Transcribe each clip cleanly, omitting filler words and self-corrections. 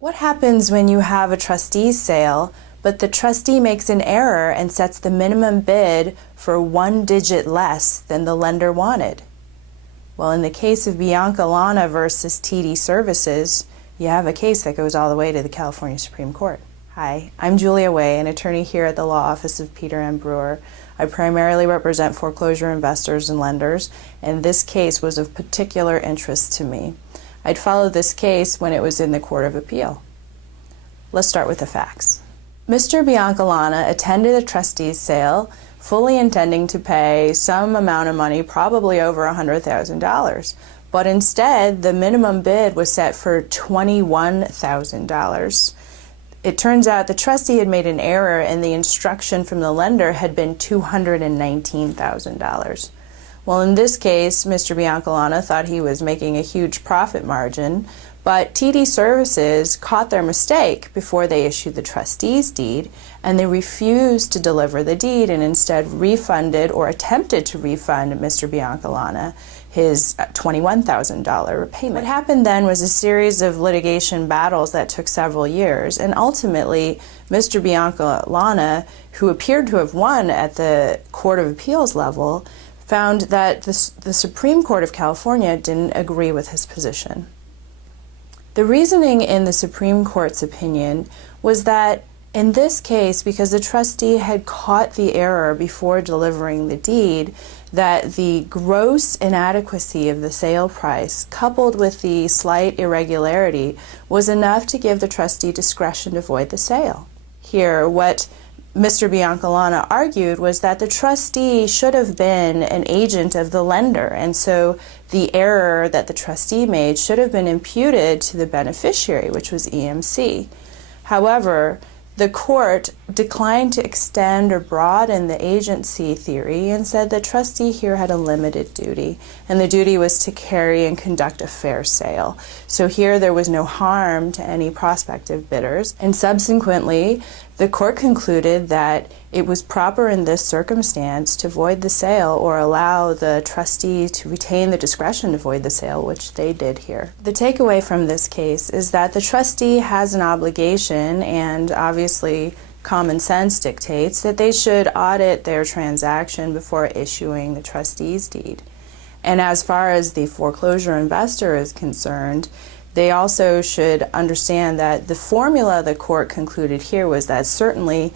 What happens when you have a trustee sale, but the trustee makes an error and sets the minimum bid for 1 digit less than the lender wanted? Well, in the case of Bianca Lana versus TD Services, you have a case that goes all the way to the California Supreme Court. Hi, I'm Julia Way, an attorney here at the Law Office of Peter M. Brewer. I primarily represent foreclosure investors and lenders, and this case was of particular interest to me. I'd followed this case when it was in the Court of Appeal. Let's start with the facts. Mr. Bianca Lana attended a trustee's sale, fully intending to pay some amount of money, probably over $100,000. But instead, the minimum bid was set for $21,000. It turns out the trustee had made an error and the instruction from the lender had been $219,000. Well, in this case, Mr. Bianca Lana thought he was making a huge profit margin, but TD Services caught their mistake before they issued the trustee's deed, and they refused to deliver the deed and instead refunded or attempted to refund Mr. Bianca Lana his $21,000 payment. What happened then was a series of litigation battles that took several years, and ultimately Mr. Bianca Lana, who appeared to have won at the Court of Appeals level, found that the Supreme Court of California didn't agree with his position. The reasoning in the Supreme Court's opinion was that in this case, because the trustee had caught the error before delivering the deed, that the gross inadequacy of the sale price, coupled with the slight irregularity, was enough to give the trustee discretion to void the sale. Here, what Mr. Bianca Lana argued was that the trustee should have been an agent of the lender, and so the error that the trustee made should have been imputed to the beneficiary, which was EMC. However, the court declined to extend or broaden the agency theory and said the trustee here had a limited duty, and the duty was to carry and conduct a fair sale. So here there was no harm to any prospective bidders, and subsequently the court concluded that it was proper in this circumstance to void the sale or allow the trustee to retain the discretion to void the sale, which they did here. The takeaway from this case is that the trustee has an obligation, and obviously common sense dictates that they should audit their transaction before issuing the trustee's deed. And as far as the foreclosure investor is concerned, they also should understand that the formula the court concluded here was that certainly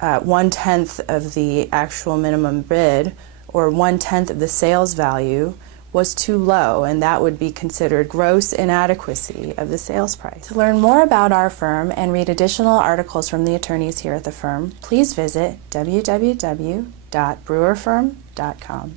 1/10 of the actual minimum bid or 1/10 of the sales value was too low, and that would be considered gross inadequacy of the sales price. To learn more about our firm and read additional articles from the attorneys here at the firm, please visit www.brewerfirm.com.